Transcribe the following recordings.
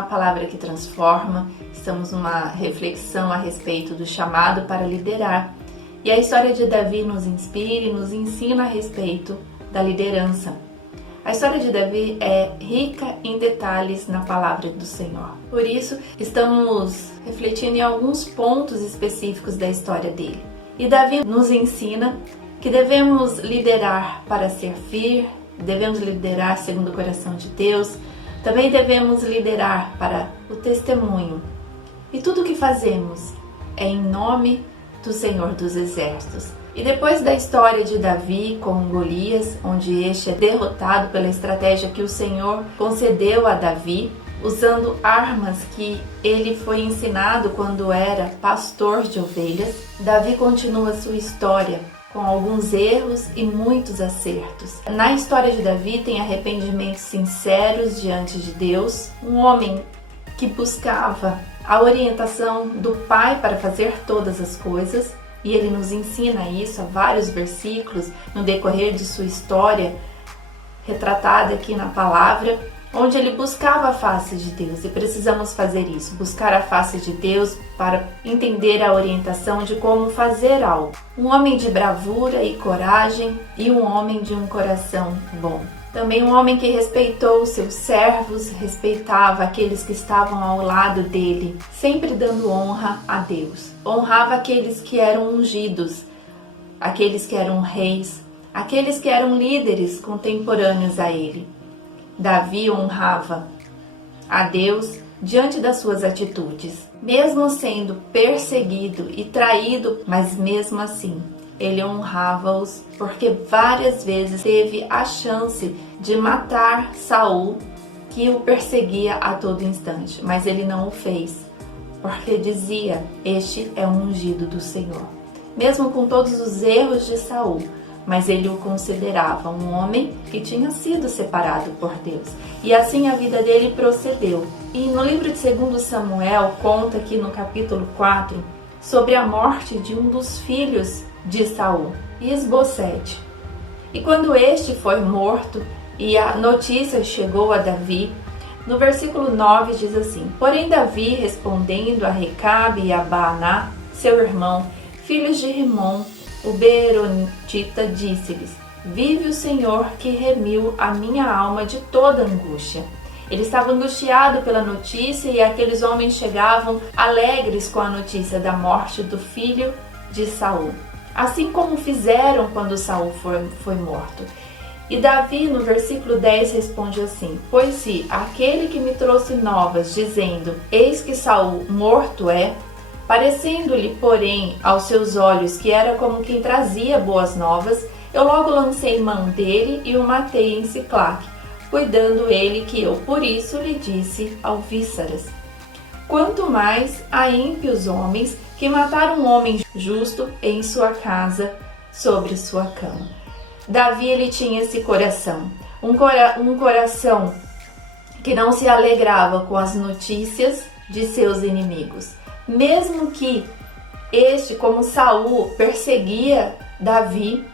canal Palavra que Transforma. Estamos numa reflexão a respeito do chamado para liderar. E a história de Davi nos inspira e nos ensina a respeito da liderança. A história de Davi é rica em detalhes na palavra do Senhor. Por isso, estamos refletindo em alguns pontos específicos da história dele. E Davi nos ensina que devemos liderar para servir, devemos liderar segundo o coração de Deus, também devemos liderar para o testemunho. E tudo o que fazemos é em nome do Senhor dos Exércitos. E depois da história de Davi com Golias, onde este é derrotado pela estratégia que o Senhor concedeu a Davi, usando armas que ele foi ensinado quando era pastor de ovelhas, Davi continua sua história com alguns erros e muitos acertos. Na história de Davi tem arrependimentos sinceros diante de Deus, um homem que buscava a orientação do Pai para fazer todas as coisas, e ele nos ensina isso há vários versículos no decorrer de sua história, retratada aqui na palavra, onde ele buscava a face de Deus. E precisamos fazer isso, buscar a face de Deus para entender a orientação de como fazer algo. Um homem de bravura e coragem e um homem de um coração bom. Também um homem que respeitou seus servos, respeitava aqueles que estavam ao lado dele, sempre dando honra a Deus. Honrava aqueles que eram ungidos, aqueles que eram reis, aqueles que eram líderes contemporâneos a ele. Davi honrava a Deus diante das suas atitudes, mesmo sendo perseguido e traído, mas mesmo assim ele honrava-os, porque várias vezes teve a chance de matar Saul, que o perseguia a todo instante, mas ele não o fez, porque dizia: este é um ungido do Senhor. Mesmo com todos os erros de Saul, mas ele o considerava um homem que tinha sido separado por Deus. E assim a vida dele procedeu. E no livro de 2 Samuel, conta aqui no capítulo 4, sobre a morte de um dos filhos de Saul, Isbosete. E quando este foi morto e a notícia chegou a Davi, no versículo 9 diz assim: porém Davi, respondendo a Recabe e a Baaná, seu irmão, filhos de Rimom, o Beeronita, disse-lhes: vive o Senhor que remiu a minha alma de toda angústia. Ele estava angustiado pela notícia e aqueles homens chegavam alegres com a notícia da morte do filho de Saul, assim como fizeram quando Saul foi morto. E Davi, no versículo 10, responde assim: pois se aquele que me trouxe novas, dizendo: eis que Saul morto é, parecendo-lhe, porém, aos seus olhos que era como quem trazia boas novas, eu logo lancei mão dele e o matei em Siclague, cuidando ele que eu por isso lhe disse alvíceras. Quanto mais a ímpios homens que mataram um homem justo em sua casa, sobre sua cama. Davi, ele tinha esse coração, um coração que não se alegrava com as notícias de seus inimigos. Mesmo que este, como Saul, perseguia Davi,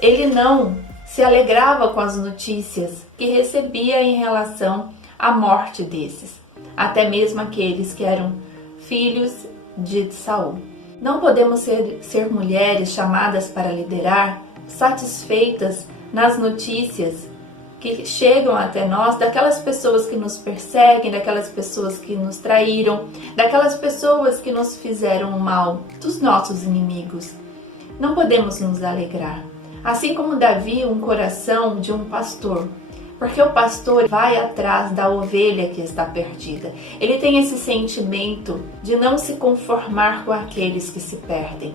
ele não se alegrava com as notícias que recebia em relação à morte desses, até mesmo aqueles que eram filhos de Saul. Não podemos ser mulheres chamadas para liderar, satisfeitas nas notícias que chegam até nós, daquelas pessoas que nos perseguem, daquelas pessoas que nos traíram, daquelas pessoas que nos fizeram mal, dos nossos inimigos. Não podemos nos alegrar. Assim como Davi, um coração de um pastor, porque o pastor vai atrás da ovelha que está perdida. Ele tem esse sentimento de não se conformar com aqueles que se perdem.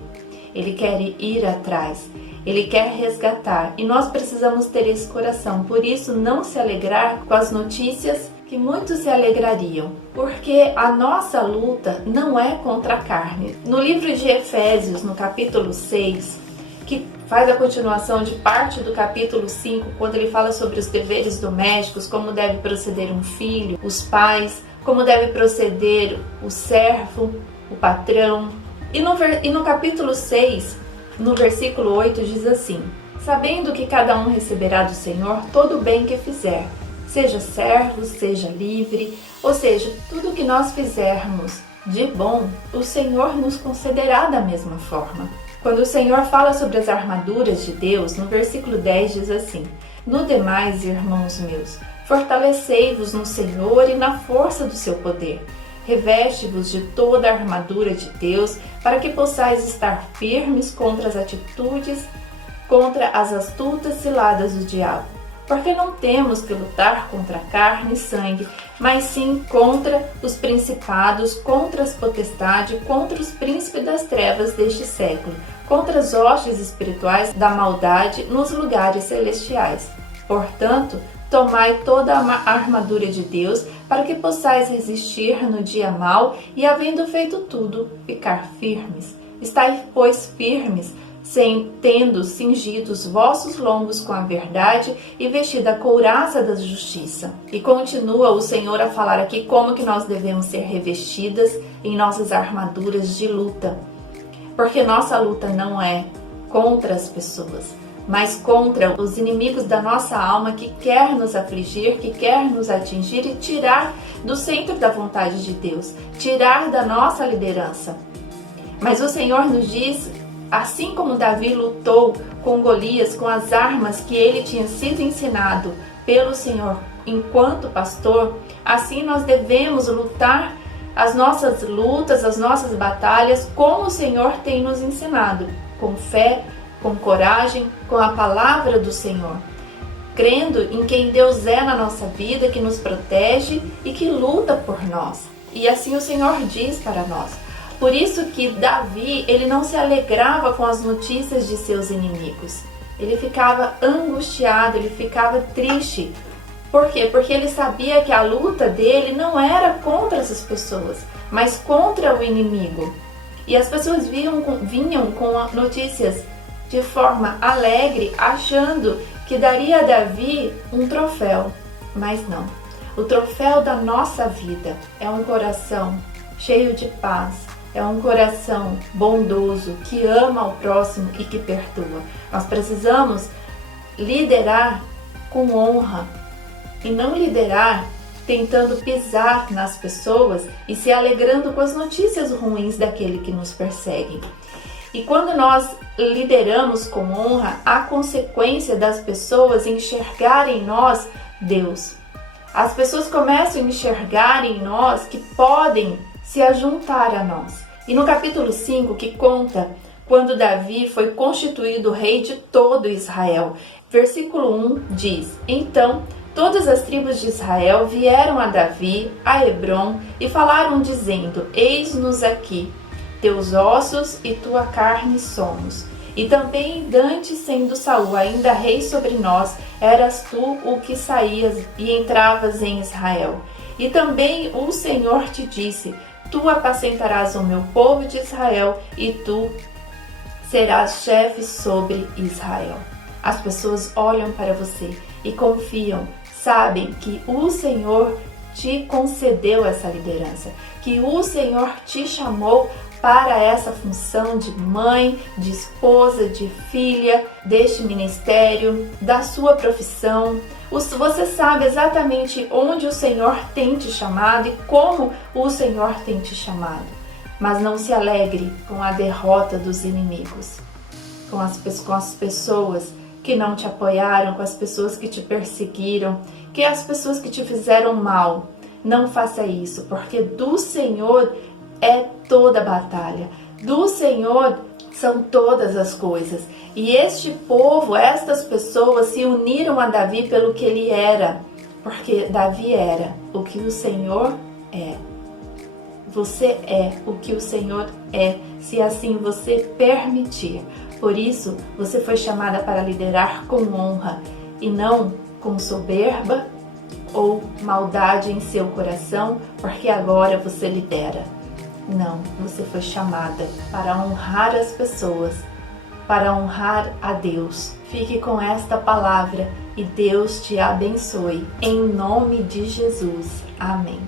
Ele quer ir atrás, ele quer resgatar, e nós precisamos ter esse coração. Por isso, não se alegrar com as notícias que muitos se alegrariam, porque a nossa luta não é contra a carne. No livro de Efésios, no capítulo 6, que faz a continuação de parte do capítulo 5, quando ele fala sobre os deveres domésticos, como deve proceder um filho, os pais, como deve proceder o servo, o patrão. E no capítulo 6, no versículo 8, diz assim: sabendo que cada um receberá do Senhor todo o bem que fizer, seja servo, seja livre, Ou seja, tudo que nós fizermos de bom, o Senhor nos concederá da mesma forma. Quando o Senhor fala sobre as armaduras de Deus, no versículo 10 diz assim: No demais, irmãos meus, fortalecei-vos no Senhor e na força do seu poder. Reveste-vos de toda a armadura de Deus, para que possais estar firmes contra as astutas ciladas do diabo. Porque não temos que lutar contra carne e sangue, mas sim contra os principados, contra as potestades, contra os príncipes das trevas deste século, contra as hostes espirituais da maldade nos lugares celestiais. Portanto, tomai toda a armadura de Deus, para que possais resistir no dia mau e, havendo feito tudo, ficar firmes. Estai, pois, firmes, tendo cingido os vossos lombos com a verdade e vestida a couraça da justiça. E continua o Senhor a falar aqui como que nós devemos ser revestidas em nossas armaduras de luta. Porque nossa luta não é contra as pessoas, mas contra os inimigos da nossa alma que quer nos afligir, que quer nos atingir e tirar do centro da vontade de Deus, tirar da nossa liderança. Mas o Senhor nos diz, assim como Davi lutou com Golias, com as armas que ele tinha sido ensinado pelo Senhor enquanto pastor, assim nós devemos lutar as nossas lutas, as nossas batalhas, como o Senhor tem nos ensinado, com fé, com coragem, com a palavra do Senhor, crendo em quem Deus é na nossa vida, que nos protege e que luta por nós. E assim o Senhor diz para nós. Por isso que Davi, ele não se alegrava com as notícias de seus inimigos. Ele ficava angustiado, ele ficava triste. Por quê? Porque ele sabia que a luta dele não era contra essas pessoas, mas contra o inimigo. E as pessoas vinham com notícias de forma alegre, achando que daria a Davi um troféu. Mas não. O troféu da nossa vida é um coração cheio de paz, é um coração bondoso, que ama o próximo e que perdoa. Nós precisamos liderar com honra e não liderar tentando pisar nas pessoas e se alegrando com as notícias ruins daquele que nos persegue. E quando nós lideramos com honra, há consequência das pessoas enxergarem em nós Deus. As pessoas começam a enxergar em nós que podem se ajuntar a nós. E no capítulo 5, que conta quando Davi foi constituído rei de todo Israel, versículo 1 diz: Então todas as tribos de Israel vieram a Davi, a Hebrom, e falaram dizendo: Eis-nos aqui, teus ossos e tua carne somos. E também dantes, sendo Saul ainda rei sobre nós, eras tu o que saías e entravas em Israel. E também o Senhor te disse: Tu apacentarás o meu povo de Israel, e tu serás chefe sobre Israel. As pessoas olham para você e confiam, sabem que o Senhor te concedeu essa liderança, que o Senhor te chamou para essa função de mãe, de esposa, de filha, deste ministério, da sua profissão. Você sabe exatamente onde o Senhor tem te chamado e como o Senhor tem te chamado. Mas não se alegre com a derrota dos inimigos, com as pessoas que não te apoiaram, com as pessoas que te perseguiram, que as pessoas que te fizeram mal. Não faça isso, porque do Senhor é toda a batalha. Do Senhor são todas as coisas. E este povo, estas pessoas se uniram a Davi pelo que ele era. Porque Davi era o que o Senhor é. Você é o que o Senhor é, se assim você permitir. Por isso, você foi chamada para liderar com honra e não com soberba ou maldade em seu coração, porque agora você lidera. Não, você foi chamada para honrar as pessoas, para honrar a Deus. Fique com esta palavra e Deus te abençoe. Em nome de Jesus. Amém.